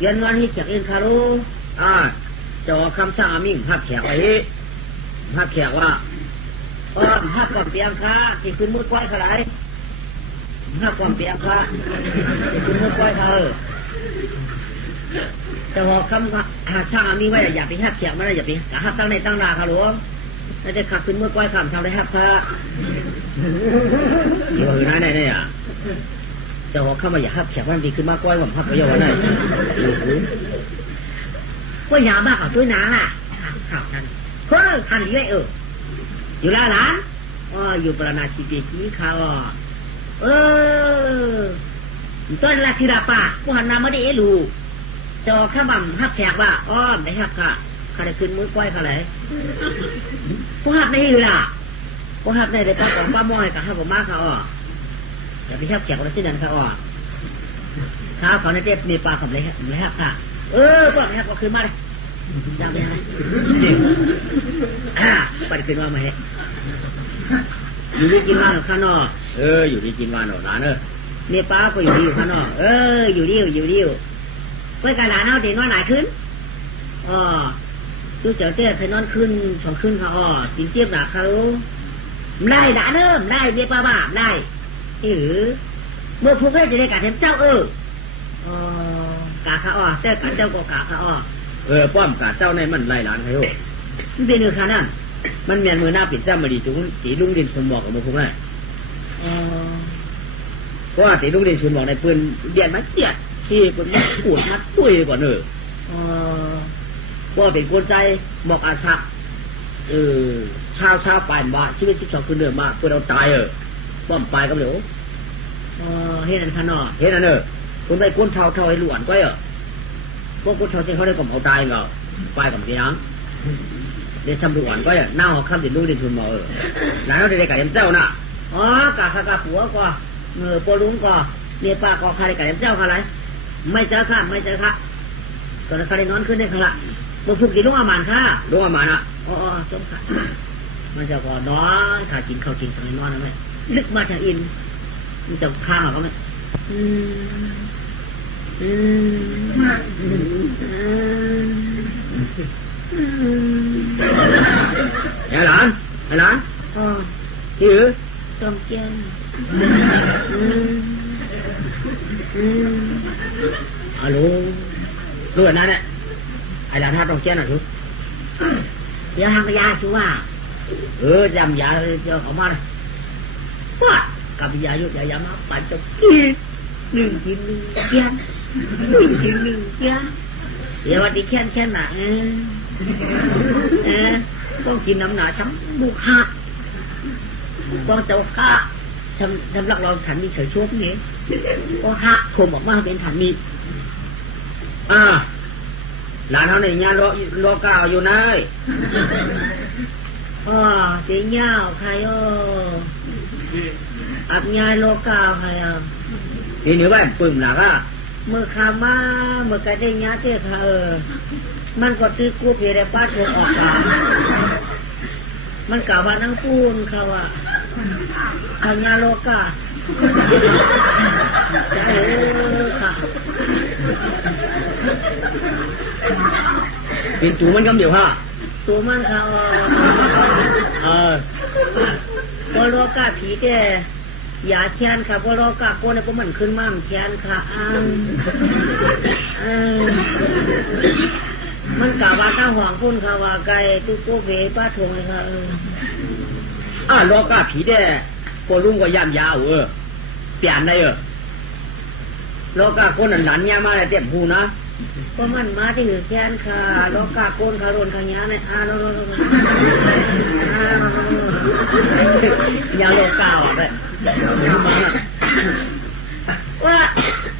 เย็นวันที่เขียกเองคารุจอคำสั่งอามิ่งหักแขกไว้หักแขกว่าหักก่อนเปียงค้าที่ขึ้นมือก้อยขลายหักก่อนเปียงค้าที่ขึ้นมือก้อยเขาจะบอกคำช่างอามิ่งไว้อย่าไปหักแขกไม่ได้อย่าไปหักตั้งในตั้งนาคารุน่าจะขับขึ้นมือก้อยคำทำได้หักพระอยู่หือน้าได้เนี่ยจะบอกคำว่าอย่าหักแขกมันดีขึ้นมากก้อยว่าหักไปยังวันไหนก็อย่าบ้ากับตัวน้าล่ะข่าวนั้นทันอยู่ได้อยู่แล้วหลานอยู่ประนาชีปีกี้เขาต้นละทีละป่าผู้หันนาไม่ได้รู้จอข้าบังหักแขกว่าไม่หักค่ะข้าได้ขึ้นมือก้อยเขาเลยผู้หักได้หรือล่ะผู้หักได้ได้ป้าของป้ามอยกับข้าผมมากเขาอย่าไปหักแขกอะไรที่นั่นเขาข้าเขาในเจ็บมีปลาเขาเลยหักค่ะพวกนี้หักก็ขึ้นมาเลยจำได้ไหมปฏิกิริยามาเหรออยู่ที่กินวานข้างนอกอยู่ที่กินวานหนอเนอะเนี่ยป้าก็อยู่ที่ข้างนอกอยู่ดิวเมื่อการหลานเอาตีนว่าไหนขึ้นดูเจ้าเต้เคยนอนขึ้นสองขึ้นเขากินเจี๊ยบหนาเขาได้ด่าเริ่มได้เบี้ยป้าบ้าได้เมื่อพูดให้จะได้การเทมเจ้ากาข้าเจ้าการเจ้าก็กาข้าป้อมกาเจ้าในมันไล่หลานใครมันเป็นเรื่องขนาดนั้นมันเมียนมือหน้าปิดเจ้ามาดีจุงตีลุงดินชนบอกกับมือพวกนั้นเพราะว่าตีลุงดินชนบอกในปืนเดียนมันเจียดที่ปืนมันขูดมัดตุ้ยก่อนว่าเป็นคนใจบอกอาชาชาวปลายมาชีวิต12คืนเดิมมาเพื่อเราตายป้อมปลายก็เดี๋ยวเฮ็ดอันขนาดเฮ็ดอันคนไปคนเท่าไอ้หลวนก็พวกคนเท่าที่เขาได้กล่อมเอาตายเงาปลายกับกี่นังเดี๋ยวทำหลวนก็เน่าข้ามติดลูกดินทุนมาแล้วเราได้ไก่เจ้าน่ะกาผัวก็ปลุงก็เนี่ยป้าก็ใครไก่เจ้าอะไรไม่เจอค่ะตอนนั้นใครนอนขึ้นได้ขละบุกกี่ลุงอามันค่ะลุงอามันจมขามันจะก่อนน้อยขากินข้าวจริงสังนอนนะแม่ลึกมาจากอินมันจะข้าวก็ไหมไอ้หลานที่ต้มแกงฮัลโหลรู้อันนั้นเนี่ยไอ้หลานท่าต้มแกงหน่อยทุกยาทางยาชัวจำยาเจอเขามาเลยว่ากับยายุยามาปั่นจะกินหนึ่งแกงเดี๋ยววันที่แค่หนาต้องกินน้ำหนาช้ำบุกหักต้องเจ้าข้าทำรักเราถันมีเฉยชั่วพวกนี้ก็หักคมออกมาเป็นถันมีหลานเขาในญาโลกาอยู่ไหนเสียเงาใครอับญาโลกาใครนี่เนื้อแหวนปึ่มหนักเมื่อขามาเมื่อกระเด้งญาเจ้าค่ะมันก็ตื้อกู้เพียได้ป้าถูกออกมามันกล่าวว่านั่งปูนค่ะว่าอับญาโลกาค่ะเป็นตัวมันกำเดียวฮะตัวมันค่ะพอโลกาผีแกอย่าแค้นค่ะพอโลกาโกนเนี่ยพวกมันขึ้นมาแค้นค่ะมันกล่าวว่าข้าหวังพุ่นค่ะว่าไก่ตุ๊กโกเวป้าทงเลยค่ะโลกาผีแกพอลุงก็ย่ำยาวเปลี่ยนได้โลกาโกนหลานเนี่ยมาเต็มหูนะก็มันมาที่หือแค้นค่ะโลกาโกนคารนขยะในยาโลกาเลยว่า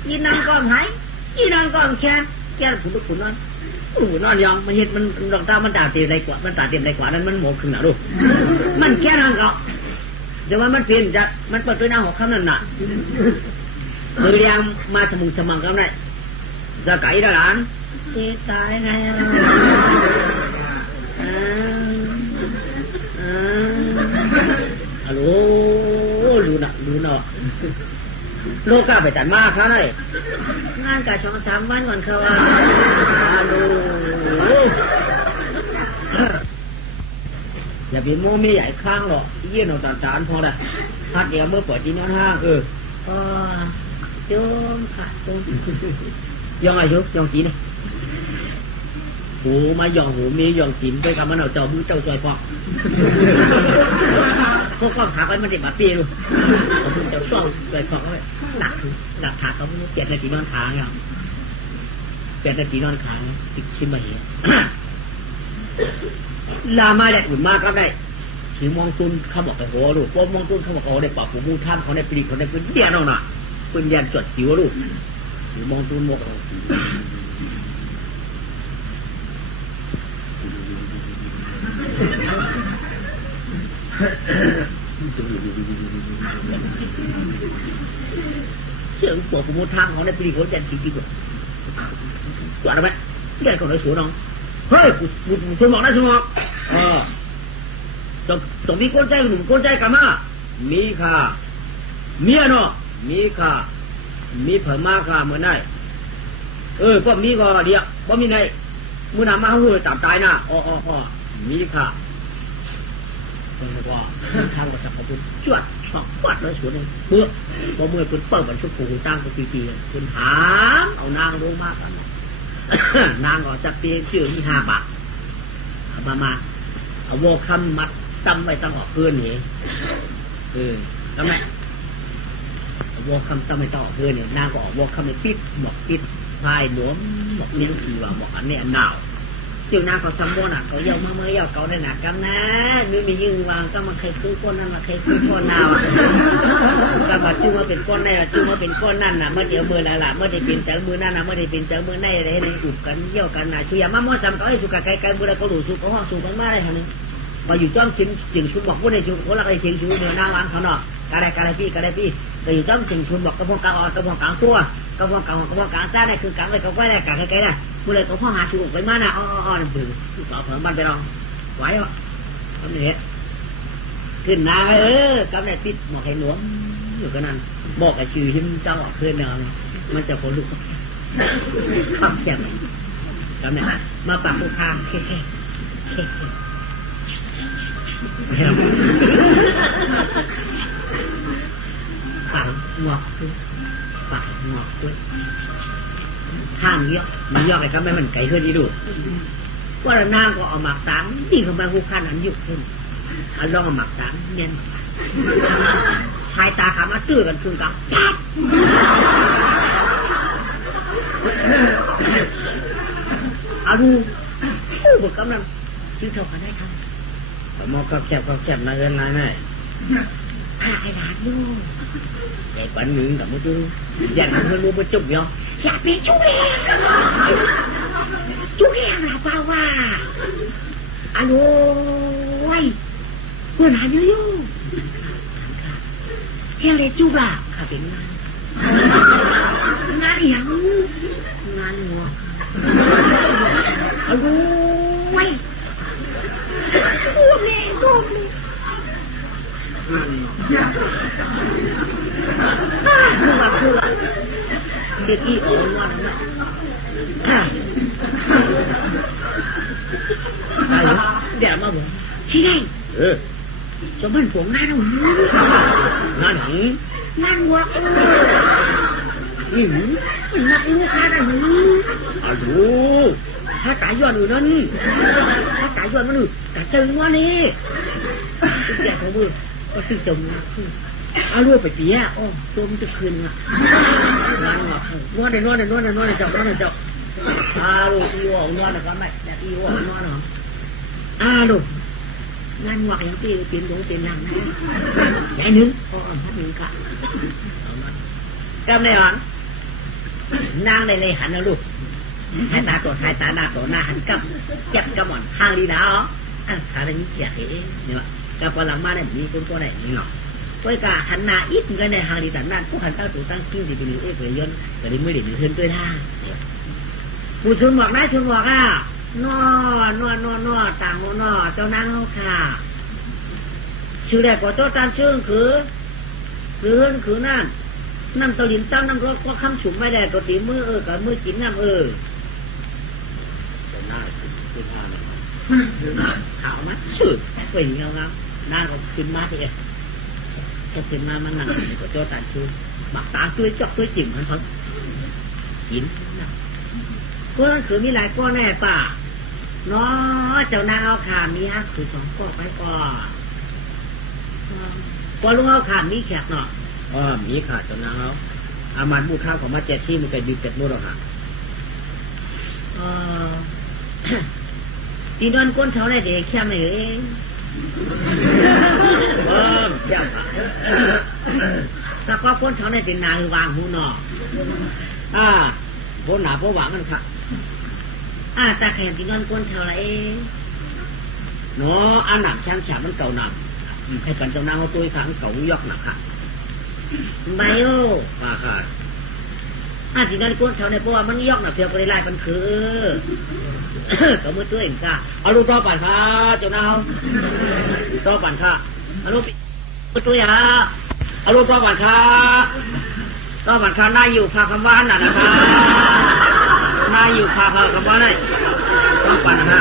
ยีนังก้อนหายยีนังก้อนแค่ขุนนอนยังมันเห็นมันดอกตามันตาเต็มไรกว่ามันตาเต็มไรกว่านั้นมันหมดขึ้นหนาดูมันแค่นั้นก็เดี๋ยวว่ามันเปลี่ยนจากมันเปิดตัวหน้าหัวคำนั่นน่ะมือเรียงมาสมุนสมังกันได้จะไก่ละหลานตายไงฮัลโหลรู้นะ โลกาไปจัดมากครับเลย งานกับ2-3 วันก่อนเขาว่าดูอย่าไปโม้ไม่ใหญ่ข้างหรอกยื่นเอาตาจานพอละพัดเดียวเมื่อเปิดจีนนอนห้างก็จุ่มค่ะจุ่มยองอะไรชุบยองจีนหูมายองหูมียองจีนไปกับมันเอาเจ้ามือเจ้าจอยฟอกพวกก็ขาไปมันเด็กหมาปีลูกเอามือเจ้าซ่องจอยฟอกเลยหนักขาเขาเปลี่ยนนาทีนอนขาเนี่ยเปลี่ยนนาทีนอนขาติดชิมมาเหี้ยลามาแดดอุ่นมากก็ได้ถือมองตุนเขาบอกไปโหลูกพวกมองตุนเขาบอกเขาได้ปากผมมูท่ามเขาได้ปลีเขาได้ปืนเดียนเอาหน่ะปืนเดียนจดจิ๋วลูกถือมองตุนหมดเสียงปวดผมมูท่ามเขาได้ปลีเขาเดียนจริงๆเลยจอดไหมเดียนเขาได้สวนน้องเฮ้ยคุณบอกนะคุณบอกต้องมีคนใจหนุ่มคนใจกันมามีค่ะเมียเนาะมีค่ะมีเพิ่มมากค่ะเหมือนได้ก็มีก็เดียวเพราะมีในมือหนามาหัวจับตายนะมีค่ะคนบอกว่าทางกษัตริย์ของคุณจวดช็อกปัดเลยสวนเลยเมื่อคุณเปิดบรรชุกผูตั้งกับปีคุณถามเอานางลงมากันนางก็จะเปลี่ยนชื่อที่5 บาทมาเอาโวคำมัดจำไว้ตั้งออกเพื่อนนี่ทำไมเอาโวคำจำไว้ตั้งออกเพื่อนเนี่ยนางก็ออกโวคำไปปิดหมอกปิดพายหนวมหมอกเลี้ยงขี่ว่าหมอกอันนี้อันหนาวเจ้าหน้าเขาซ้ำบ่น่ะเขาเยามาเมื่อเยาเขาได้หนักกันนะนึกมียิ่งวางก็มันเคยคือก้นนั่นมาเคยคือก้นนาวก็มาจู้มาเป็นก้นได้จู้มาเป็นก้นนั่นน่ะเมื่อเดี๋ยวมือละเมื่อได้เป็นเจ้ามือนั่นน่ะเมื่อได้เป็นเจ้ามือในอะไรให้ได้อุบกันเยี่ยวกันน่ะช่วยมามั่วจำเขาให้สุขไกลๆมือละก็หลุดสุขเขาห้องสุขกันมาได้ทางนี้พออยู่จ้อมชิมจึงชุบบอกว่าในชุบเขาละไอ้เชียงชุบเนื้อหน้าวางเขาเนาะกระไรพี่แต่อยู่จ้อมจึงชุบบอกกระพงกลางกระพงกลางตัวกระพงกลางซ่าได้คือกลางเลยเขาไว้ได้กลางไกลๆได้เมื่อไรเขาพ่อหาชูไปมาน่ะนั่นคือสอบเพิ่มบ้านไปลองไหวอ่ะทำเนี่ยขึ้นนากำไรปิดหมอกไข่หลวงอยู่กันนั่นบอกไอ้ชื่อที่เจ้าออกเพื่อนเนาะมันจะคนลุกข้ามแจ่มกำไรมาปากลูกค้าปากงอกด้วยข้างเยอะมันยอกไอ้ครับไม่มันไก่ขึ้นยี่ดูว่าหน้าก็เอาหมักตามนี่เขามาหูขันอันยุบขึ้นอันลองเอาหมักตามเนียนชายตาขามาตื้อกันคืนกันเอาดูบุกกำลังชื่อเท่ากันได้ครับมองแคบมาเกินไหนผ้าไอ้ดาดดูไอ้ปันหนึ่งกับมือดูอย่างนั้นมันรู้มันจุกเนาะอยากเป็นจุกแรงหรือเปล่าว่าอันโว้ยเพื่อนหาเยอะๆเที่ยวเลยจุกล่ะค่ะเป็นงานอย่างงานหัวอันโว้ยตัวแม่ตัวเลยคือเด็กอีโอนวันเดี๋ยวมาบอกที่ไหนจะมันผงงานหรืองานหังงานวัวงานลูกค้าหรือดูถ้าตายย้อนอยู่นั่นถ้าตายย้อนมันแต่เจอว่านี่เดี๋ยวเขามือก็ซื้อจมเอาลูกไปเปียตัวมันจะคืนงานนวดเจ้าลูกอีวอนวดนะครับไม่แต่อีวอนวดเหรอลูกงานวักอย่างที่เป็นหลวงเป็นนางนะใหญ่นึงพัดหนึ่งกะจำได้หรอนางได้เลยหันนะลูกหายตาตัวหน้าตัวหน้าหันกับจับกระหม่อนข้างลีดาวข้างนี้เกียร์เองนี่วะกับพลังมาได้มีคนตัวไหนนี่เนาะตัวกาหันหน้าอิดกันในข้างลีดาวนั่นผู้หันตั้งตัวตั้งกิ้งที่เป็นเอฟเฟยนแต่นี่ไม่ได้มีเพื่อนตัวท่าผู้ชมบอกนะชมบอกนอต่างนอเจ้านางเขาค่ะชื่อแรกกว่าเจ้าตามชื่อคือนั่น น้ำตะลินตั้งน้ำรถก็ค้ำฉุมไม่ได้ตัวตีมือกับมือกินน้ำจะหน้าขึ้นมาเนี่ยขาวมั้ยชื่อเป็นเงาเงาหน้าก็ขึ้นมาทีเดียวก็ขึ้นมามันนั่งก็โจตันคือบักตาตัวจอกตัวจิ๋มมันทั้งกินนะก็นั่นคือมีหลายก้อนแน่ป่ะเนาะเจ้านางเอาขามีฮักคือ2ก้อไปก่อนพอลุงเอาขามีแขกเนาะมีขาดจนนางเอาอามันบูข้าวของมาเจ็ดที่มันไปดึกเจ็ดมูหรอกฮะตีนอนก้นเท้าได้เด็กแค่ไม่เองเจ้าแต่ก็ก้นเท้าได้เป็นนางวางหูเนาะพวกหนาพวกหวังกันค่ะตาแข็งตีนอนก้นเท้าละเองเนาะอันหนักช่างฉาบมันเก่าหนักให้กันเจ้านางเอาตัวขังเก่ายกหนักค่ะไบโอค่ะที่นั่นก้นเท้าในเพราะว่ามันยกหนักเพียงไปไล่มันคือก็มือตัวเองค่ะเอาลูกต่อปั่นค่ะเจ้านางต่อปั่นค่ะเอาลูกตัวยาเอาลูกต่อปั่นค่ะต่อปั่นค่ะนายอยู่พาคำว่าน่ะนะคะนายอยู่พาคำว่าไหนต่อปั่นนะฮะ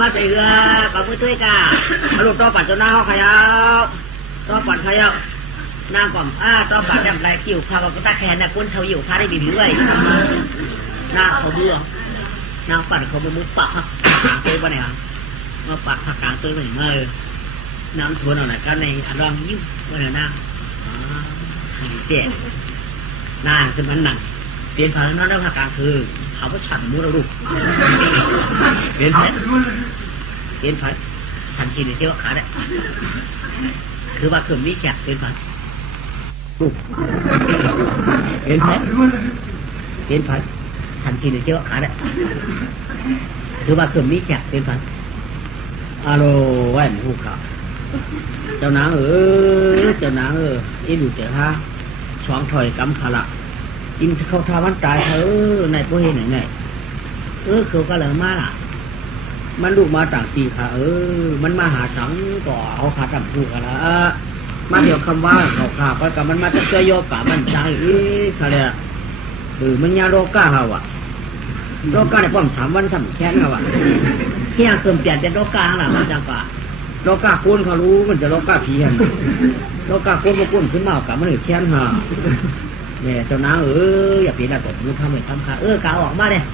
มาใส่เรือกับมือตัวเองค่ะเอาลูกต่อปั่นเจ้านางเขาขยับต่อปั่นขยับนางก่อมต่อปากดำลายกิ่วพากับตาแคนนะก้นเท้าอยู่พาได้บีบด้วยนางเขาเบื่อนางปั่นเขาไปมุดปากตัวบ้านไหนมาปากผักกลางตัวเหมือนเงยน้ำทวนเอาหน่อยก็ในอันรองยิ้มว่าเนนางเจ๊นางคือมันหนังเปลี่ยนผ่านน้องผักกลางคือเขาก็ฉันมุดลูกเปลี่ยนผ่านฉันชินเที่ยวขาได้คือว่าคือมิจฉาเป็นผ่านเห็นไหมทันทีในเจ้าขาเนี่ยคือว่าคือมิจฉาเป็นพันอาโลแว่นหูขาเจ้านางเจ้านางอีดูเจ้าฮะช่องถอยกำขาละอินเขาทาวันตายในพวกเห็นไหนคือก็เลยมาล่ะมันลูกมาต่างปีค่ะมันมาหาสังก่อเอาขาดำผูกกันละมาเดี๋ยวคำว่าเขาขาก็กับมันมาจะเชื่อโยกะมันใจค่ะเลยมันยาโรก้าเหรอวะโรก้าในป้อม3 วัน3 แค่เหรอวะเที่ยงคืนเปลี่ยนเป็นโรก้าหรอมาจากป่าโรก้าคุ้นเขารู้มันจะโรก้าผีกันโรก้าคุ้นก็คุ้นขึ้นมากับมันแค่ฮะเนี่ยเจ้านางอย่าปีนตกมือทำเหมือนทำค่ะกาออกมาเนี่ย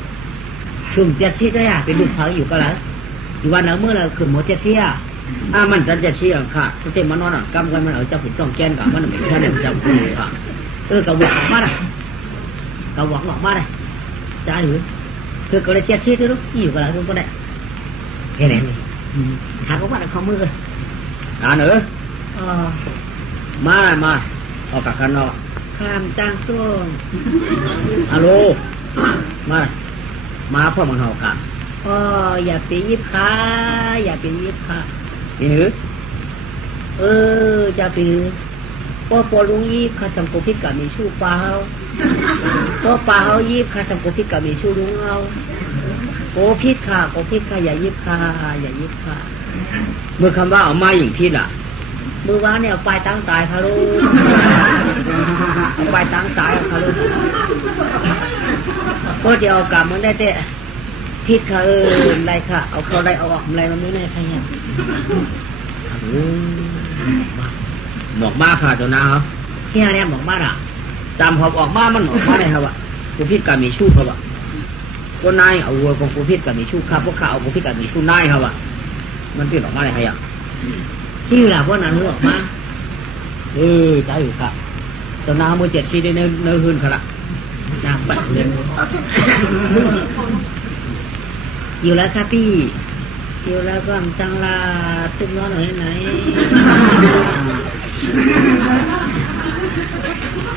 ชุ่มเจ็ดชี้ด้วยเป็นลูกเขาอยู่ก็แล้วอยู่วันนั้นเมื่อเราขึ้นหมดเจ็ดชี้มันจะเชี่ยค่ะเต็มมันนอนกำกันมันเอาเจ้าผุดจ้องแก้นกับมันเหมือนแค่เดิมจำคือค่ะกระหวกออกมาเลยกระหวกออกมาเลยจ้าหรือคือก็เลยเจ็ดชี้ด้วยลูกอยู่ก็แล้วทุกคนได้แค่ไหนนี่หาเขาว่าเขามือมาออกกับกันเนาะข้ามจางต้นฮัลโหลมาพ่อมันเฮากันอย่าไปยิบขานี่จะไปพอลุงยิบขาสังกุพิกามีชู้เปล่าพอเปล่ายิบขาสังกุพิกามีชู้ลุงเอาโกพิษค่ะอย่ายิบขาเมื่อคำว่าเอามาอย่างพิษมือว่าเนี่ยไปตั้งตายค่ะลูกไปตั้งตายค่ะลูกพอจะเอากลับมันได้แต่พิษค่ะอะไรค่ะเอาเขาได้เอาออกอะไรมันไม่ได้ใครเนี่ยหมอกมาค่ะเจ้านางเหรอเฮียเนี่ยหมอกมาจำพอออกมามันออกมาได้ครับวะกูพิษกับมีชู้ครับวะก็นายเอาวัวของกูพิษกับมีชู้ครับพวกข้าเอากูพิษกับมีชู้นายครับวะมันติดออกมาได้ใครอ่ะที่หลับว่านั้นออกมาใจอยู่ค่ะเจ้านางมือ7 ชีได้เนื้อหื่นค่ะละนางปัดเลยอยู่แล้วครับพี่อยู่แล้วก็จังลาตึกน้อยไหน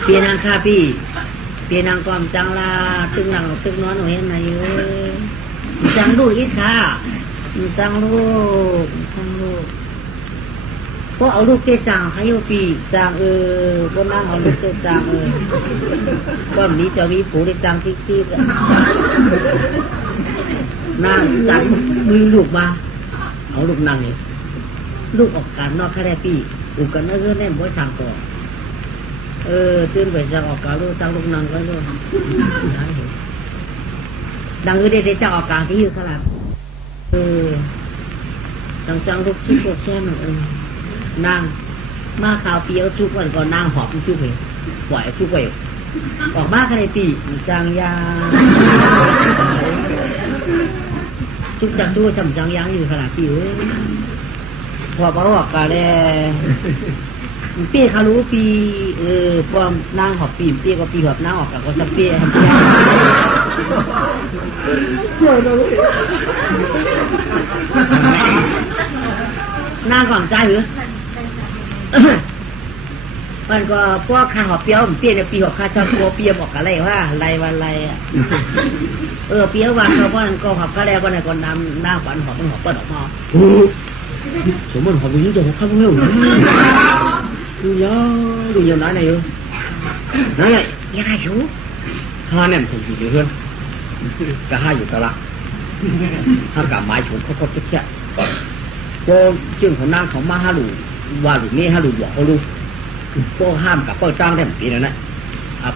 เปียนางค่ะพี่เปียนางก็จังลาตึกน้อยไหนจังลูกอีกค่ะจังลูกพวกเอาลูกเจ๊จังให้โยปีจังพวกนั่งเอาลูกเจ๊จังก็มีจะมีผูได้จังที่นั่งจังมือลูกมาเอาลูกนั่งนี่ลูกออกการนอกแค่ได้ปีอุกันเนื้อแน่นบ่สั่งก่อน ตื่นไปจะออกกาลูกตั้งลูกนังไว้ด้วยดังเด็ดจะออกกลางที่อยู่สลับจังลูกชุบลูกแช่มนั่งมาข่าวเปียวชุบก่อนนั่งหอบชุบไปปล่อยชุบไปออกมาขนาดตีจังยาชุบจังดูจำจังยังอยู่ขนาดที่พอบอกว่ากาเลยปีเขารู้ปีความนั่งหอบปีปีก็ปีหอบนั่งออกกับก็สักปีนั่งก่อนใจหรือมันก็พวกข้าหอบเปียวเปียในปีหอบข้าชอบกลัวเปียบอกอะไรว่าอะไรวันอะไรอ่ะเปียววันเขาว่าก็หอบก็แล้ววันไหนก็นำหน้าฝันหอบมันหอบก็ดอกมาสมมติหอบอย่างนี้จะหอบข้าวไม่หรอดูเยอะnói này ư nói vậy nghe hai chú hai em cùng gì hơn cả haiอยู่ตลาดถ้ากับไม้ชนเขาก็จะแค่ก็จึงของนางของมาฮาลูว่าหรือนี่ฮาลูบอกเขาลูก็ห้ามกับก็จ้างได้เหมือนกันนะ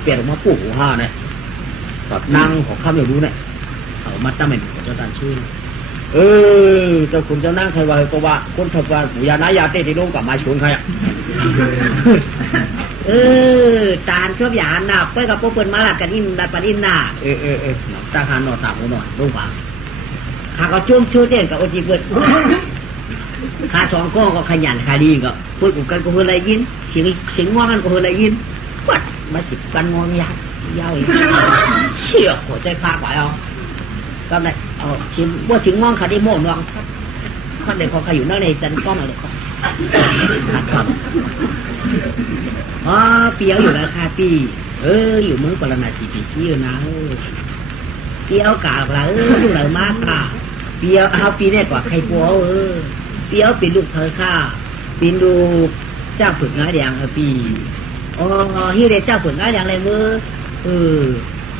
เปลี่ยนออกมาปลูกหัวห้าเนี่ยกับนางของข้าไม่รู้เนี่ยเอามาตั้งเป็นของเจ้าตาชื่อเจ้าคุณเจ้านางใครว่าก็ว่าคนทำว่าหูยาหน้ายาเต้ที่ลงกับไม้ชนใครอ่ะตาลชอบยาหนาไปกับพวกเปิดมาลัดกันอินดัดปารินหนาตาหานหนอตาหัวหน่อยลงฝังหากเขาจุ่มชูเต้นกับโอจิเปิดขาสองก้องก็ขยันขายดีก็พูดกันก็เฮอะไรยินเสียงง่วงกันก็เฮอะไรยินปัดมาสิบกันงวงยาวอีกเชี่ยหัวใจพาไปเอาก็ได้เอาชิมว่าถึงง่วงขาได้โม่นวงข้าเด็กเขาอยู่นั่นในจันก้อนอะไรก็ครับเปียวอยู่แล้วค่ะพี่อยู่มือปรณาสีปีที่อยู่นะเปียวกากละลูกเหล่ามากค่ะเปียวเอาปีเนี่ยกว่าใครปัวเปียวเป็นลูกเธอค่ะเป็นลูกเจ้าฝึกงานอย่างปีฮิเดเจ้าฝึกงานอย่างไรมือ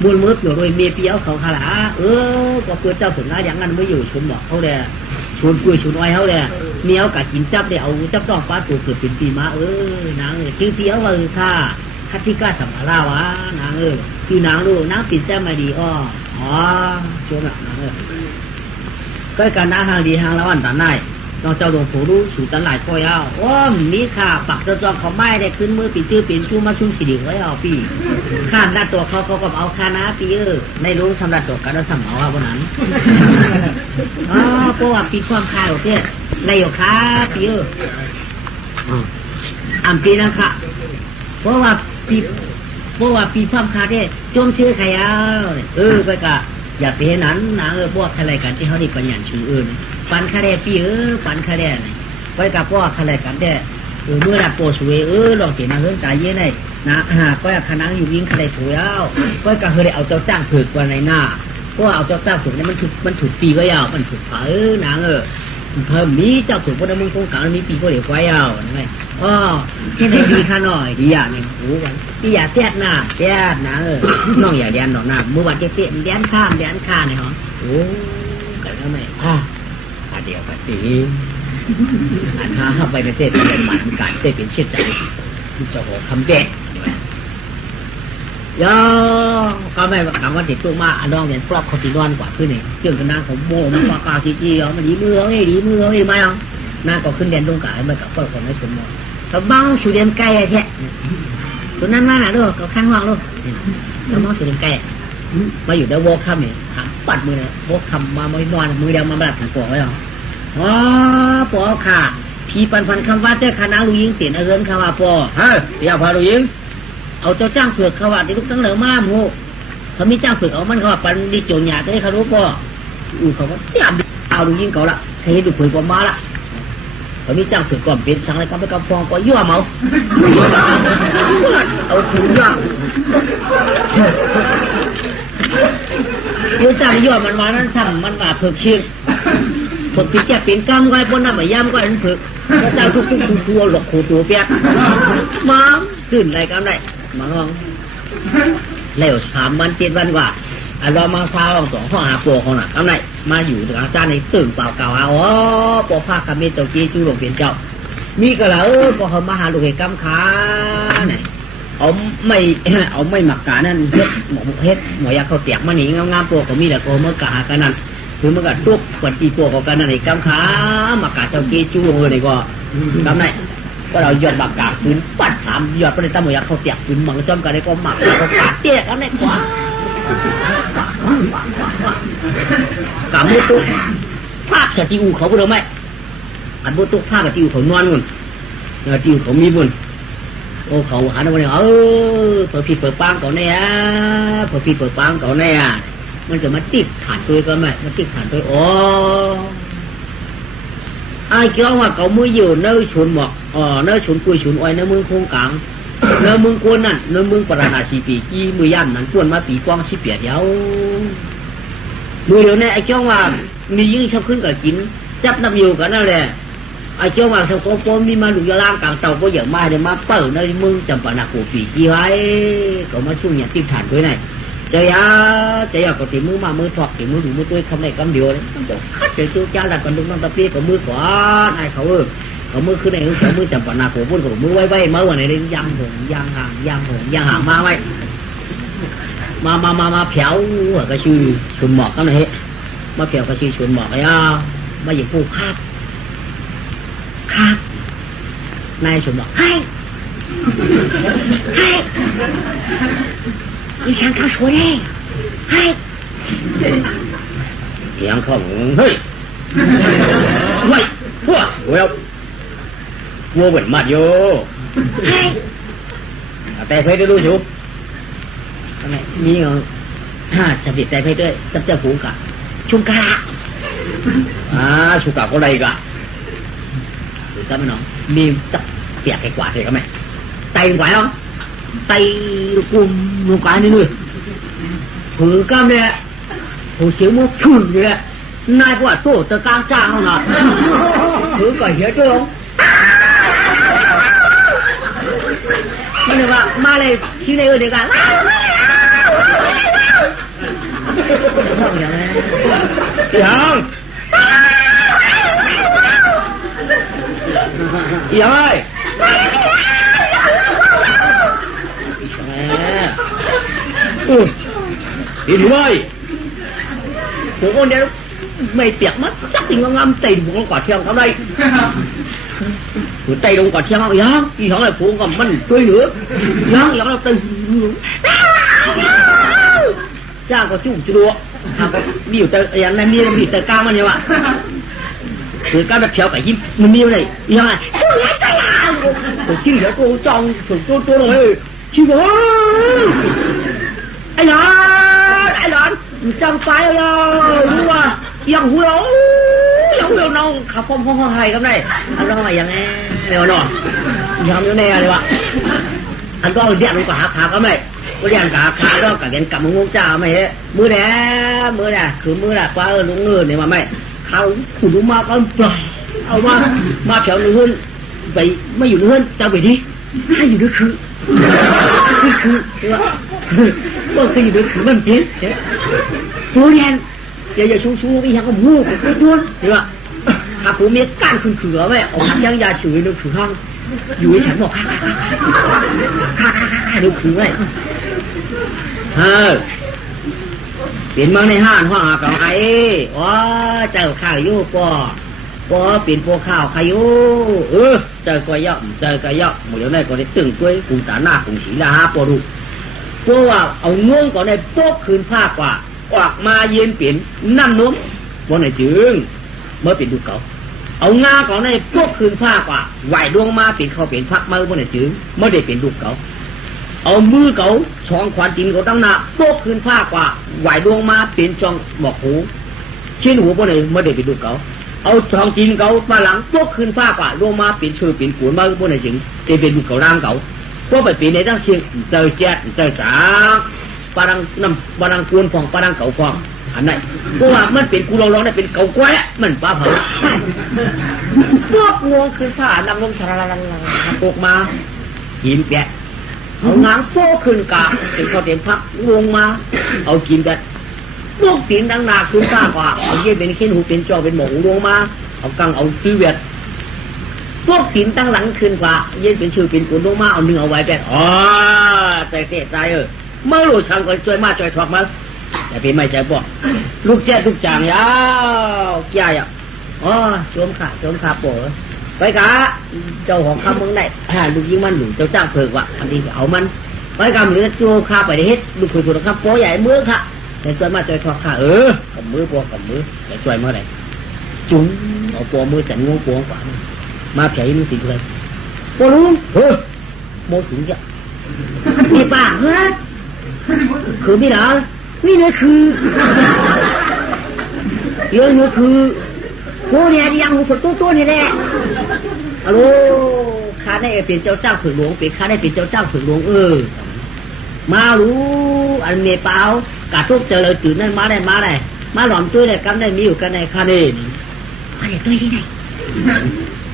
บุญมืออยู่โดยเมียเปียวเขาขลาก็เพื่อเจ้าฝึกงานอย่างนั้นไม่อยู่ชุนบอกเขาเลยชวนคุยชวนอ้อยเขาเลยเมียวกัดกินจับได้เอาจับต้องป้าตัวเกิดเป็นปีมานางชื่อเปียวว่าค่ะคัตติก้าสัมภาระวะนางคือนางลูกนางปิดแจ้มาดีชวนนางก็การนางทางดีทางละวันตาหน้าน้องเจ้าหลวงปู่รู้สู่ตันหลายก้อยมีค่ะปักเจ้าจองเขาไม่ได้ขึ้นมือปีชื่อเป็นชูมาชุ่มสีเหลืองไว้เอาปีข้ามด้านตัวเขาก็เอาคานะปีในรู้สำหรับตัวกันแล้วสมเอาวันนั้นเพราะว่าปีความคายของเนี่ยในอยู่ค้าปีปีนะคะเพราะว่าปีความคาเนี่ยจมชื่อใครไปกะอย่าไปเห็นนั้นนะพวกอะไรกันที่เขาได้ปัญญาชื่อปันคาเดปีปันคาเดนไปกับพวกอะไรกันแต่เมื่อรับโปสวยลองเห็นนะเรื่องใจเย็นเลยนะก็คณะอยู่วิ่งคาเดถวยก็กับเคยเอาเจ้าจ้างฝึกกว่าในหน้าเพราะเอาเจ้าจ้างฝึกเนี่ยมันถูกปีก็ยาวมันถูกนางเพิ่มนี้เจ้าฝึกพระมึงคงกลางมีปีก็เดี๋ยวไว้เอาใช่ไหมที่ไหนดีข้าหน่อยดีอย่างนึงโอ้วันที่อยากแทดหน้าแทดนะน้องอย่าแดนหนอหน้าเมื่อวันเตะแดนข้ามแดนข้าเนี่ยฮะโอ้กันทำไมเดียวกันสิอันหาเข้าไปในเทศเป็นหมันการเทศเป็นเช่นใจจะโหคำเด็ดย่อก็ไม่คำว่าติดตัวมาอันน้องเนี่ยปลอกเขาตีนอนกว่าขึ้นเองเรื่องกันนางของโบมันว่ากาจีจีมันดีมือดีมือไม่เอานางก็ขึ้นเรียนตรงกลางมากับพ่อของไม่สมมติเขาบ้องสุเรียนไก่แท้ตัวนั้นมาหนาด้วยเขาข้างห้องด้วยแล้วบ้องสุเรียนไก่มาอยู่ในโวคัมเนี่ยหาปัดมือเนี่ยโวคัมมาไม่นอนมือเดียวมาบัดถังปวกไว้หรอปอค่ะพี่ปันคำว่าเจ้าคณะลูกยิงเสียนเอิญคำว่าปอเดี๋ยวพาลูกยิงเอาเจ้าจ้างเผือกเขาว่าที่ลูกตั้งเหลือมาโมเขามีจ้างเผือกเอามันเขาว่าปันดีโจรหยาได้เขารู้ปอเขาว่าที่เอาลูกยิงเขาละใครดูเผือกมาละเขามีจ้างเผือกก่อนเป็นสังอะไรก็ไม่กำฟองก็ยั่วเมาเอาถุงย่างยืดจ้างยั่วมันมานั้นซ้ำมันว่าเผือกเชียงผลที่จะเป็นกรรมก็ให้พ้นน้ำไม่ย่ำก็ให้ฝึกพระเจ้าทุกทัวหลอกขู่ตัวเปียกมาขึ้นอะไรกันได้มาลองแล้ว3 วัน 7 วันกว่าเรามาซาวสองข้อหาปวของน่ะกำไรมาอยู่ถึงอาจารย์ในตื่นเปล่าเก่าปอภาคกรรมเตจีจูหลวงเปลี่ยนเจ้านี่ก็แล้วพอเขามาหาลูกเอกกรรมขาเนี่ย เอาไม่เอาไม่หมักกานั่นเฮ็ดหมอยาเขาเตียกมาหนีงามๆพวกก็มีแต่โกเมื่อกะหากันนั่นคือเมื่อกะตุกปวดอีพวกกันนั่นไอ้กำขาหมักกาเจ้าเกจูเลยก็ทำไงก็เราหยอดหมักกาปืนปัดสามหยอดไปในตาหมอยาเขาเตียกปืนมังจอมกันได้ก็หมักเขาปาดเตี้ยกันได้กว่ากำมือตุกภาพสติอูเขาบ่ได้ไหมอันมือตุกภาพสติอูเขานอนมุ่นสติอูเขามีมุ่นโอ้เขาหันมาเนี่ยเปิดพี่เปิดปังเขาเนี่ยเปิดพี่เปิดปังเขาเนี่ยมันจะมาติดฐานตัวก็ไหมมาติดฐานตัวโอ้ไอ้เจ้าว่าเขามืออยู่เนื้อชุนหมอกเนื้อชุนกุยชุนอ้อยเนื้อมือโค้งกลางเนื้อมือกวนนั่นเนื้อมือปราณาสีปีกี้มือย่านนั่นกวนมาปีกว้างสิเปียเดียวมือเดียวเนี่ยไอ้เจ้าว่ามียิ่งชอบขึ้นกับกินจับน้ำอยู่กันนั่นแหละไอ้เจ้าว่าสกปรกมีมาหลุดยาล่างกลางเตาก็อย่างมาเดี๋ยวมาเปิดในมึงจำปานาโกปีกี้ไว้ก็มาช่วยเนี่ยติดฐานด้วยไงใจยาก็ตีมือมามือถอดตีมือดูมือตัวคำไหนคำเดียวเลยต้องจะคัดเดี๋ยวจูจ้าดักกันดึงน้องตะเปียกับมือขวาไอ้เขาเขามือขึ้นไหนเขามือจำปานาโกพุ่นกับมือไว้มาวันไหนเลยย่างหงย่างห่างมาไว้มาเผาก็ชื่อชนหมอกกันไหนมาเผาก็ชื่อชนหมอกไอ้มาอย่างผู้ครับนายชนบอกให้ดิฉันเข้าช่วยได้ให้เสียงเขาเฮ้ยพวกเวลวัวเหมือนมัดโยให้แต่เพชรได้รู้อยู่ทำไมมีเงาจะติดแต่เพชรด้วยจับเจ้าฝูงกะชุมกะชุมกะเขาอะไรกะหรือจำไม่น้องมีจับเปียกไอ้กวาดเลยก็ไหมไตกวาดเนาะไตกลุ่มลูกกานี่ด้วยผือกล้ามเนี่ยผูเสียวมุกชุนเนี่ยนายกว่าโตตะกางจ้างเขาหน่ะผือก็เหี้ยเจ้าไม่เลยว่ามาเลยที่ไหนเด็กกันยังยังไงดีดีเลยผมคนเดียวไม่เปียกมั้งจับติ่งงามตีผมก่อนเที่ยงเขาได้ผมตีลงก่อนเที่ยงเขายังอีห้องไหนผมก็มันช่วยเหลือยังเราตีจ้าก็จุ่มจุดทำก็มีอยู่แต่อย่างนั้นมีแต่กล้ามันเนี่ยวะคือกล้าแบบเที่ยวกับยิ้มมันมีอะไรยังไงผมคิดเดี๋ยวตัวจองถึงตัวลงเลยชิวไอ้หลานจำไปเลยรู้ว่ายังหัวน้องขับพร้อมไห้กันได้อันนั้นอะไรยังไงเร็วหน่อยยังอยู่ในอะไรวะอันก็เดียนกว่าขาก็ไม่ก็เดียนขาก็กับเดียนกับมึงจ้าไม่เฮ้มือแดคือมือแดกว่าลุงเงินเนี่ยมาไม่เขาขุดมาก็ปล่อยเอามาแถวนึงไปไม่อยู่นึงจะไปดิให้อยู่ด้วยคือว่าคืออยู่ด้วยคือมันเปลี่ยนตัวเรียนอย่าชูอีหยังก็มูกไปด้วนใช่ป่ะหากผมมีการคือไหมออกยังยาฉุยนึกถือห้องอยู่ให้ฉันบอกนึกถือไหมเปลี่ยนมาในห้างห้องอากับไอ้เจ้าข้าวยุ่ก็เปลี่ยนพวกข้าวขยุเจอก็ย่อหมดแล้วได้ก็ได้ตึงด้วยกูตาหน้ากูสีละฮะปอดูเพราะว่าเอาง่วงก่อนในโป๊กคืนผ้ากว่าออกมาเย็นเปลี่ยนนั่นนุ่มบนไหนจึงเมื่อเปลี่ยนดูเก่าเอางาก่อนในโป๊กคืนผ้ากว่าไหวดวงมาเปลี่ยนเขาเปลี่ยนพักมาบนไหนจึงเมื่อได้เปลี่ยนดูเก่าเอามือเก่าช่องควันจินเขาตั้งหน้าโป๊กคืนผ้ากว่าไหวดวงมาเปลี่ยนช่องบอกหูชิ้นหูบนไหนเมื่อได้เปลี่ยนดูเก่าเอาช่องจินเก่ามาหลังโป๊กคืนผ้ากว่าดวงมาเปลี่ยนชื่อเปลี่ยนขวนมาบนไหนจึงจะเป็นดูเก่าร่างเก่าก็ไปเปลี่ยนในตั้งเชียงเจอแจ๊ดเจอจ๋าปารังน้ำปารังกวนฟองปารังเก่าฟองอันไหนเพราะว่ามันเป็นกูลองได้เป็นเก่าแก่มันป้าเผาพวกงวงคืนผ้านำลงสารโปกมากินแกะเอางางโป๊คืนกะเป็นข้าวเต็มพักงวงมาเอากินแกะพวกตีนดังนาคืนผ้ากว่าเอาเยี่ยเป็นขี้หูเป็นจอเป็นหมูลงมาเอากังเอาซื้อเวียด พวกสินตั้งหลังคืนกว่าเย็นเป็นชื่อเป็นกุนลงมาเอาเนื้อเอาไว้แบบอ๋อใจเตะใจเมื่อรู้ช่างก็ช่วยมาช่วยถอกมาแต่พี่ไม่ใจบอกลูกเจ้าลูกจางยาวเกี่ยอ่ะอ๋อชมขาโป๋ไปกะเจ้าของคำเมืองไหนลูกยิงมันหลุเจ้าจ้างเผือกว่ะอันนี้เอามันไปกำเรือโจคาไปได้เฮ็ดลูกคุยกับคำโป๋ใหญ่มือค่ะแต่ช่วยมาช่วยถอกค่ะกับมือปวกับมือแต่ช่วยเมื่อไหร่จุ้งเอาปวมือจันงงปวกว่ามาแผลมึงติดเลยปวรู้โมถึงจะมีปากฮะคือไม่หรอนี่นะคือเรื่องนี้คือโอ้เนี่ยยังหูฝนตัวนี่แหละฮัลโหลข้าได้เป็นเจ้าจ้างผืนหลวงเป็นข้าได้เป็นเจ้าจ้างผืนหลวงมารู้อันเมเปล่ากาทุกเจริญตื่นนั่นมาได้มาหลอมตัวได้กำได้มีอยู่กันในข้าเด่นมาได้ตัวที่ไหน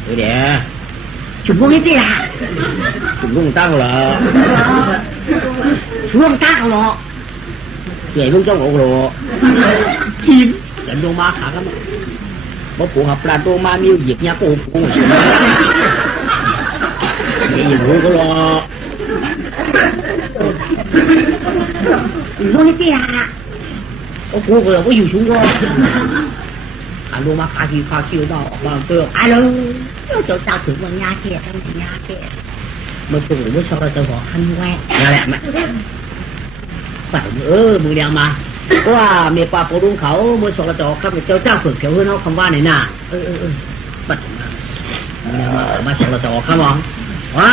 ตัวเดียวจุดพวกนี้ดิล่ะจุดลุงตั้งเหรอช่วงตั้งเหรอใหญ่ลุงเจ้าของโลกินฉันลงมาขากันบ่ปูหับปลาตัวมามีหยิบเนี่ยปูนี่อย่างรู้ก็รอลุงนี่ล่ะโอ้ปูก็เลยว่าอยู่ชุ้งก็ลงมาขาคิวบางเตือนอะไรเจ้าจ้าถึงวันยาเกะตั้งยาเกะเมื่อปูเมื่อชอบเราจะบอกขั้นแวะนั่นแหละมั้ยปัดมือเดียวมาว่าเมียปลาปูรุ่งเขาเมื่อสกจครับเจ้าเจ้าฝึกเขียวเพื่อนเขาคำว่าในหน้าปัดมาสกจครับมองว้า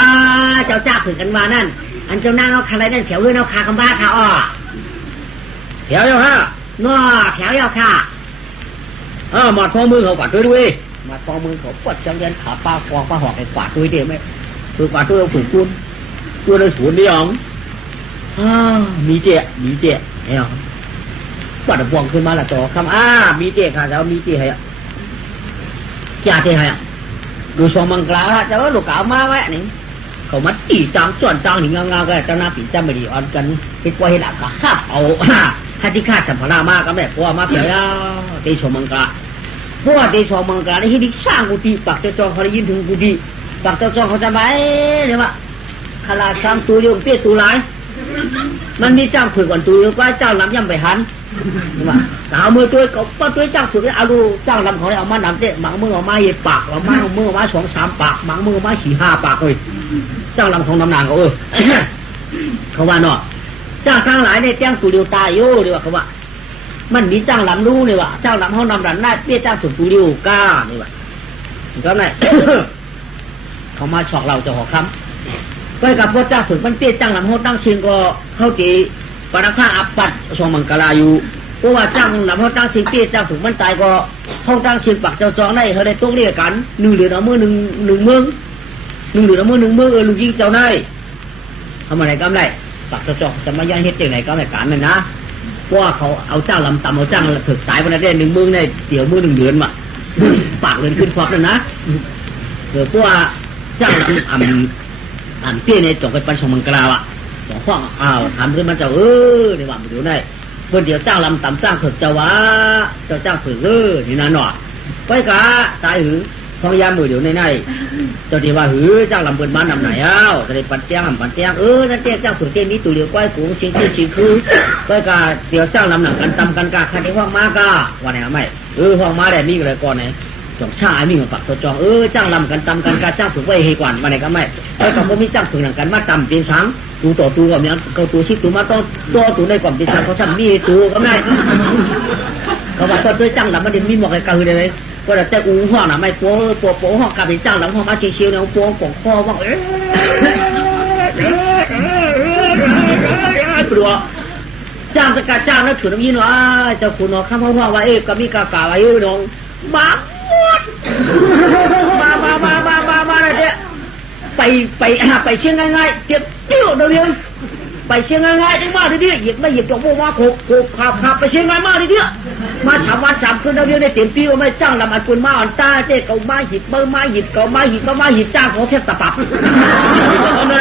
เจ้าเจ้าฝึกกันมานั่นอันเจ้าหน้าเขาอะไรนั่นเขียวเพื่อนเขาคาคำว่าค่ะอ้อเขียวเยอะฮะน้อเขียวเยอะค่ะหมดฟองมือเขากวาดด้วยหมดฟองมือเขาปวดจังยันขาปลาฟองปลาหอกไอ้กวาดด้วยเดียวไหมคือกวาดด้วยเอาฝึกคุณตัวในสวนนี่อ๋องมีเจ๊เนี่ยกวาดบวงขึ้นมาละต่อคำมีเจ๊ค่ะแล้วมีเจ๊ให้จ่าเจ๊ให้ดูสองมังกรจะว่าลูกเก๋ามาแวะนี่เขามาตีจามส่วนจางหนิงเงาก็เจ้าหน้าปีจำไม่ดีอ่อนกันไปกว่าเห็นอ่ะก็ข้าเอาถ้าที่ข้าสัมภาระมากก็แม่เพราะว่ามาเผยแล้วตีสองมังกรเพราะว่าตีสองมังกรได้ที่ดิสร้างกุฏิปักเจ้าจองเขาได้ยินถึงกุฏิปักเจ้าจองเขาจะไปเนี่ยว่าขลาช้างตัวเดียวเปี้ยตัวหลายมันมีเจ้าฝึกก่อนตัวก็เจ้าลำย่ำไปหันว่าเอามือตัวก็ตัวเจ้าฝึกเอาดูเจ้าลำเขาเอามาดำเตะบางมือเอามาเหยียดปากเอามามือเอามา2-3 ปากบางมือเอามา4-5 ปากเลยเจ้าลำของน้ำนางเขาเขาว่าเนาะเจ้าทั้งหลายเนี่ยแจ้งตัวเดียวตายโย่เลยว่าเขาว่ามันมีเจ้าลำรู้เลยว่าเจ้าลำเขานำดันได้เปี้ยเจ้าฝึกตัวเดียวกล้านี่ว่าก็ไหนเขามาฉอกเราจะหอคำก็กับพระเจ้าฝึกมันเตี้ยจังหลังเขาตั้งเชียงก็เข้าตีปราคาอัปปัดทรงมังกรลาอยู่เพราะว่าจ้างหลังเขาตั้งเชียงเตี้ยเจ้าฝึกมันตายก็เขาตั้งเชียงปักเจ้าจองได้เขาได้ต้องเรียกกัน1 เหรียญเอามือ1 เมือง1 เหรียญเอามือ1 เมืองลูกยิงเจ้าได้ทำอะไรก็ได้ปักเจ้าจองสมัยยังเฮ็ดอย่างไรก็ไม่การมันนะเพราะว่าเขาเอาจ้างลำต่ำเอาจ้างถึกสายไปได้1 เมืองได้เดี๋ยวมือ1 เดือนว่ะปากเดินขึ้นควักนั่นนะเพราะว่าจ้างอันเตี้ยในจงเป็นปัญชมังกราอ่ะสองข้องทำขึ้นมาเจ้าในว่ามันอยู่ได้เพื่อนเดียวจ้างลำต่ำจ้างฝึกเจ้าวะเจ้าจ้างฝึกนี่นั่นหน่อยไปกะตายหือทองยามือเดี๋ยวในเจ้าที่ว่าหือจ้างลำเปิดบ้านนำไหนจะได้ปัดแจ้งนั่นเตี้ยจ้างฝึกเตี้ยนี้ตัวเดียวก้อยกุ้งชิงคือไปกะเดี๋ยวจ้างลำหนังกันตำกันกะคันที่ห้องมากะวันไหนไม่ห้องมาได้มีอะไรก่อนไหนจงชาไอ้มีเงินปักตัวจองจ้างลำกันตำกันการจ้างฝึกไว้ให้ก่อนมาไหนก็ไม่ก็ไม่มีจ้างฝึกหนังกันมาตำเป็นช้างตูต่อตูกับเนี้ยเขาตูชิดตูมาต้องตัวตูในกล่องเป็นช้างเขาซ้ำมีตูก็ไม่เขาว่าตัวจ้างลำมันมีหมวกไอ้กระหือเลยก็แต่จะห้องน่ะไม่โป๊ห้องกับเป็นจ้างลำห้องมาเชียวเนี่ยโป๊ปองคอว่าปลัวจ้างจะการจ้างนั่นถือน้ำยินว่าเจ้าคุณนอข้ามห้องว่าก็มีกากาไว้น้องบ้ามาอะไรเนี่ยไปเชียงง่ายๆเจ็บเดี่ยวเดียวไปเชียงง่ายๆได้มากทีเดียวหยิบไม่หยิบจงโม่มาโขกขับไปเชียงง่ายมากทีเดียวมา3 วัน 3 คืนเดียวได้เต็มที่ว่าไม่จ้างลำอันปืนมาอ่อนตาเจ๊เก่ามาหยิบเบอร์มาหยิบเก่ามาหยิบก็มาหยิบจ้างเขาแทบตะปับอะไร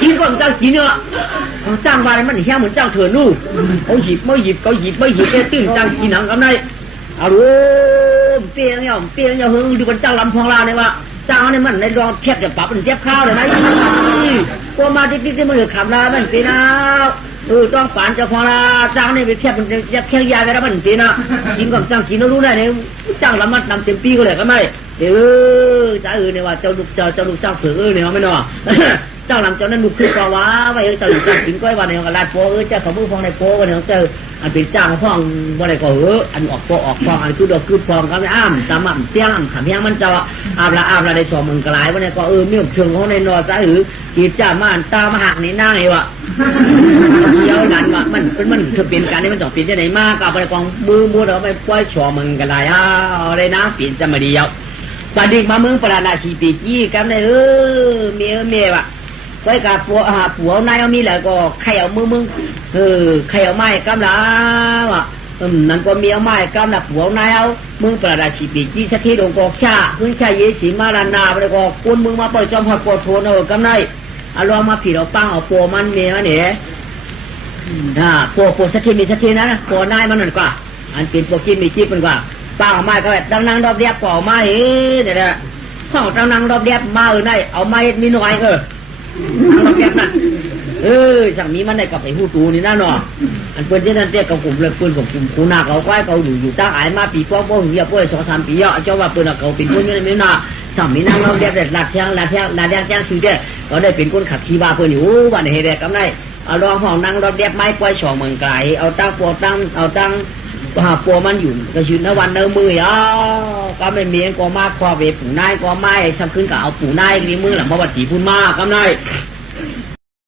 กินก็จ้างกินเนี่ยเขาจ้างมาอะไรมันแค่เหมือนจ้างเถื่อนนู่เขาหยิบไม่หยิบเขาหยิบไม่หยิบได้ตื้นจ้างกินหนังกับนายเอาดูเปียงเนี่ยหึงดูกันจ้างลำพองลาเนี่ยว่า เจ้าเนี่ยมันในรองเทียบจะปรับมันเทียบข้าวเลยนะพวกมาที่มันเหลือขับลามันปีนะต้องฝันจะพอละจ้างเนี่ยไปเทียบมันจะเทียบยาไปแล้วมันปีนะกินก่อนจ้างกินรู้ได้เนี่ยจ้างละมัดนำเต็มปีก็เลยก็ไม่จ้าเนี่ยว่าเจ้าลูกเจ้าเผือกเนี่ยไม่เนาะเจ้าลำเจ้านั้นลูกคือปลาวาไว้เจ้าลูกจ้างกินก้อยวันเนี่ยก็ลาดโป้เจ้าเขามือฟองในโป้กันเนี่ยเจ้าอันเป็นจ้างฟองวันไหนก็อันออกโป้ออกฟองอันคือดอกคือฟองก็ไม่อ้ามตามเปี้ยงขำเปี้ยงมันเจ้าอาบละได้สอบมึงกลายวันนี้ก็มีเชิงเขาในนอจ้ากีจ้ามาตามหักนี่นั่งไงวะเดี๋ยวนั้นว่ามันเธอเป็นการนี้มันต้องเปลี่ยนจะไหนมากกับอะไรกองมือเราไปปล่อยสอบมึงกลายอะไรนะเปลี่ยนจะมาเดียวตอนเด็กมาเมืองปราณาชีปีกี้กันเลยเมียวะไว้กับผัวนายเอามีแหละก็ใครเอามึงใครเอาไม้กำลังอ่ะนั่นก็เมียไม้กำลังผัวนายเอามึงปราณาชีปีกี้สักทีลงก็ชาขึ้นชาเยสีมาลานาไปก็กุนมึงมาเปิดจอมพอดปวดโทนกำไรเอาลองมาผีเราปังเอาโปมันเมียเนี่ยโปสักทีนะโปนายมันนั่นกว่าอันเป็นโปกินมีจิ๊บมันกว่าป้าเอาไม้ก็แบบดังนั่งรอบเดียบก็เอาไม้เนี่ยแหละข้าวดังนั่งรอบเดียบมาได้เอาไม้มีหน่อยนั่งรอบเดียบนั่นสั่งมีมันได้กับไอ้หูตูนี่นั่นเนาะอันเปิ้นที่นั่นเตี้ยกับกลุ่มเลยเปิ้นกับกลุ่มคูนาเขาควายเขาอยู่ตั้งไอ้มาปีป้อเฮียป้อ2-3 ปีเจ้าว่าเปิ้นเขาเป็นคนอยู่ในนี้น่ะสั่งมีนั่งรอบเดียบแต่ลาดแจ้งชื่อเด้ก็ได้เป็นคนขับขี่ว่าเปิ้นอยู่วันเฮเดกำไรเอาลองห้องนั่งรอบเดียบไม้ปล่อย2เมืองไกลเอาตั้งปัวปัวมันอยู่ก็ชื่อนวันเดิมมือก็ไม่มีก็มากพอเวปู่นายก็ไม่ช้ำขึ้นกับเอาปู่นายนี่มือหลังมาวัดจีพุ่นมากำไร